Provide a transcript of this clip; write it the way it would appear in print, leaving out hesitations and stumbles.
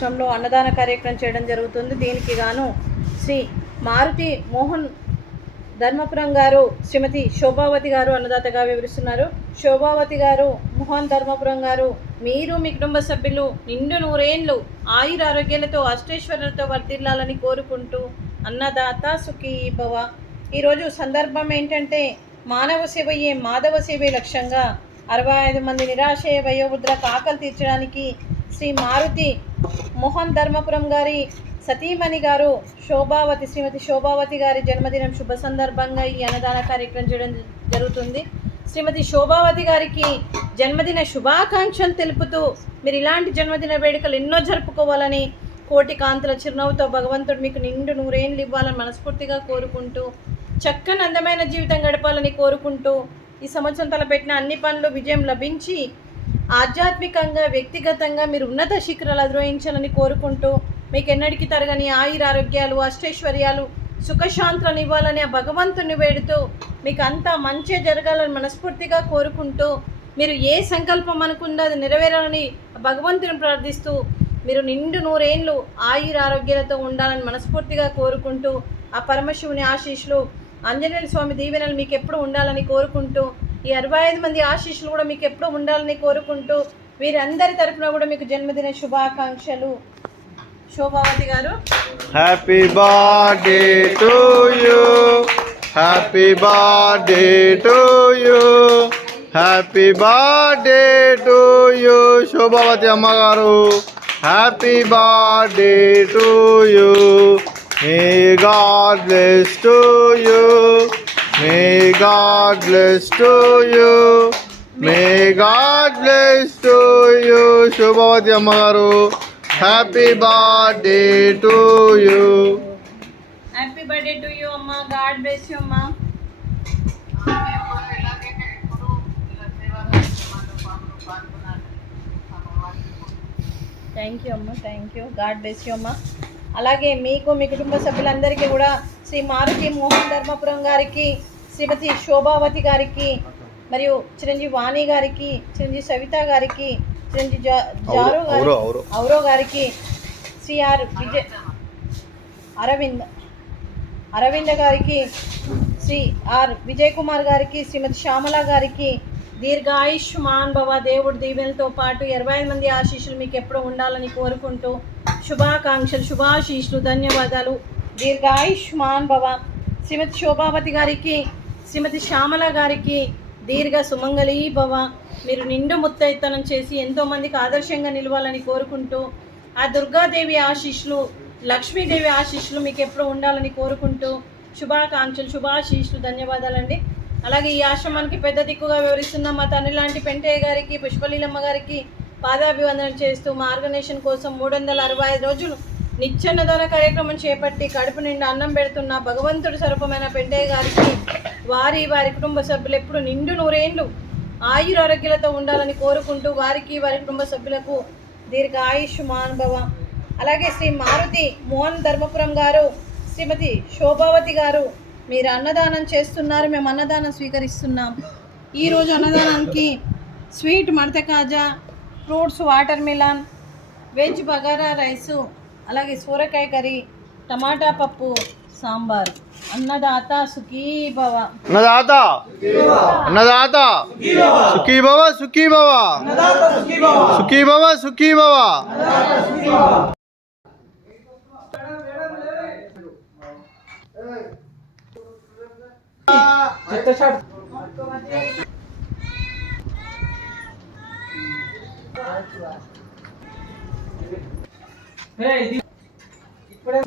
ఆశ్రమంలో అన్నదాన కార్యక్రమం చేయడం జరుగుతుంది. దీనికి గాను శ్రీ మారుతి మోహన్ ధర్మపురం గారు, శ్రీమతి శోభావతి గారు అన్నదాతగా వివరిస్తున్నారు. శోభావతి గారు, మోహన్ ధర్మపురం గారు, మీరు మీ కుటుంబ సభ్యులు నిండు నూరేండ్లు ఆయుర ఆరోగ్యాలతో అష్టైశ్వర్యాలతో వర్ధిల్లాలని కోరుకుంటూ అన్నదాత సుఖీ భవ. ఈరోజు సందర్భం ఏంటంటే మానవ సేవయే మాధవ సేవే లక్ష్యంగా 65 మంది నిరాశయ వయోవృద్ధులకు ఆకలి తీర్చడానికి శ్రీ మారుతి మోహన్ ధర్మపురం గారి సతీమణి గారు శ్రీమతి శోభావతి గారి జన్మదినం శుభ సందర్భంగా ఈ అన్నదాన కార్యక్రమం చేయడం జరుగుతుంది. శ్రీమతి శోభావతి గారికి జన్మదిన శుభాకాంక్షలు తెలుపుతూ మీరు ఇలాంటి జన్మదిన వేడుకలు ఎన్నో జరుపుకోవాలని, కోటి కాంతుల చిరునవ్వుతో భగవంతుడు మీకు నిండు నూరేళ్ళు ఇవ్వాలని మనస్ఫూర్తిగా కోరుకుంటూ, చక్కని అందమైన జీవితం గడపాలని కోరుకుంటూ, ఈ సంవత్సరం తలపెట్టిన అన్ని పనులు విజయం లభించి ఆధ్యాత్మికంగా వ్యక్తిగతంగా మీరు ఉన్నత శిఖరాలు అధిరోహించాలని కోరుకుంటూ, మీకు ఎన్నటికీ తరగని ఆయుర ఆరోగ్యాలు అష్టైశ్వర్యాలు సుఖశాంతులను ఇవ్వాలని ఆ భగవంతుని వేడుతూ మీకు అంతా మంచి జరగాలని మనస్ఫూర్తిగా కోరుకుంటూ, మీరు ఏ సంకల్పం అనుకుందో అది నెరవేరాలని భగవంతుని ప్రార్థిస్తూ మీరు నిండు నూరేండ్లు ఆయుర ఆరోగ్యాలతో ఉండాలని మనస్ఫూర్తిగా కోరుకుంటూ, ఆ పరమశివుని ఆశీస్సులు ఆంజనేయ స్వామి దీవెనలు మీకు ఎప్పుడు ఉండాలని కోరుకుంటూ, ఈ 65 మంది ఆశీస్సులు కూడా మీకు ఎప్పుడు ఉండాలని కోరుకుంటూ, వీరందరి తరఫున కూడా మీకు జన్మదిన శుభాకాంక్షలు. శోభావతి గారు, happy birthday to you, happy birthday to you, happy birthday to you. Shobhavati అమ్మగారు, happy birthday to you. May God bless to you. May God bless to you. May God bless to you. Shubhavati Amagaru, happy birthday to you. Happy birthday to you, Amma. God bless you, Amma. Thank you అమ్మ, thank you. God bless you అమ్మ. అలాగే మీకు మీ కుటుంబ సభ్యులందరికీ కూడా శ్రీ మారుతి మోహన్ ధర్మపురం గారికి, శ్రీమతి శోభావతి గారికి, మరియు చిరంజీవి వాణి గారికి, చిరంజీవి సవిత గారికి, చిరంజీవి జారు గారు ఔరో గారికి, శ్రీ అరవింద గారికి, శ్రీ విజయ్ కుమార్ గారికి, శ్రీమతి శ్యామల గారికి దీర్ఘాయుష్మాన్ భవ దేవుడి దీవెనలతో పాటు 25 మంది ఆశీస్సులు మీకు ఎప్పుడు ఉండాలని కోరుకుంటూ శుభాకాంక్షలు, శుభాశీస్సులు, ధన్యవాదాలు. దీర్ఘాయుష్మాన్ భవ. శ్రీమతి శోభావతి గారికి, శ్రీమతి శ్యామల గారికి దీర్ఘ సుమంగళీ భవ. మీరు నిండు ముత్తైతనం చేసి ఎంతోమందికి ఆదర్శంగా నిలవాలని కోరుకుంటూ, ఆ దుర్గాదేవి ఆశీస్సులు, లక్ష్మీదేవి ఆశీస్సులు మీకు ఎప్పుడు ఉండాలని కోరుకుంటూ శుభాకాంక్షలు, శుభాశీస్సులు, ధన్యవాదాలండి. అలాగే ఈ ఆశ్రమానికి పెద్ద దిక్కుగా వివరిస్తున్న మా తండ్రి లాంటి పెంటయ్య గారికి, పుష్పలీలమ్మ గారికి పాదాభివందనం చేస్తూ మా ఆర్గనైజేషన్ కోసం 365 రోజులు నిత్యాన్నదాన కార్యక్రమం చేపట్టి కడుపు నిండా అన్నం పెడుతున్న భగవంతుడి స్వరూపమైన పెంటయ్య గారికి, వారి కుటుంబ సభ్యులు ఎప్పుడు నిండు నూరేండ్లు ఆయురారోగ్యాలతో ఉండాలని కోరుకుంటూ వారికి, వారి కుటుంబ సభ్యులకు దీర్ఘ ఆయుష్మాన్ భవ. అలాగే శ్రీ మారుతి మోహన్ ధర్మపురం గారు, శ్రీమతి శోభావతి గారు, మీరు అన్నదానం చేస్తున్నారు, మేము అన్నదానం స్వీకరిస్తున్నాం. ఈరోజు అన్నదానానికి స్వీట్ మడత కాజా, fruits, watermelon, veg bagara rice, అలాగే సూరకాయ కర్రీ, టమాటా పప్పు, సాంబార్. అన్నదాత సుఖీ భవ. అన్నదాత అన్నదాత సుఖీ భవ, సుఖీ భవ, సుఖీ భవ, సుఖీ భవ. ఇప్పుడే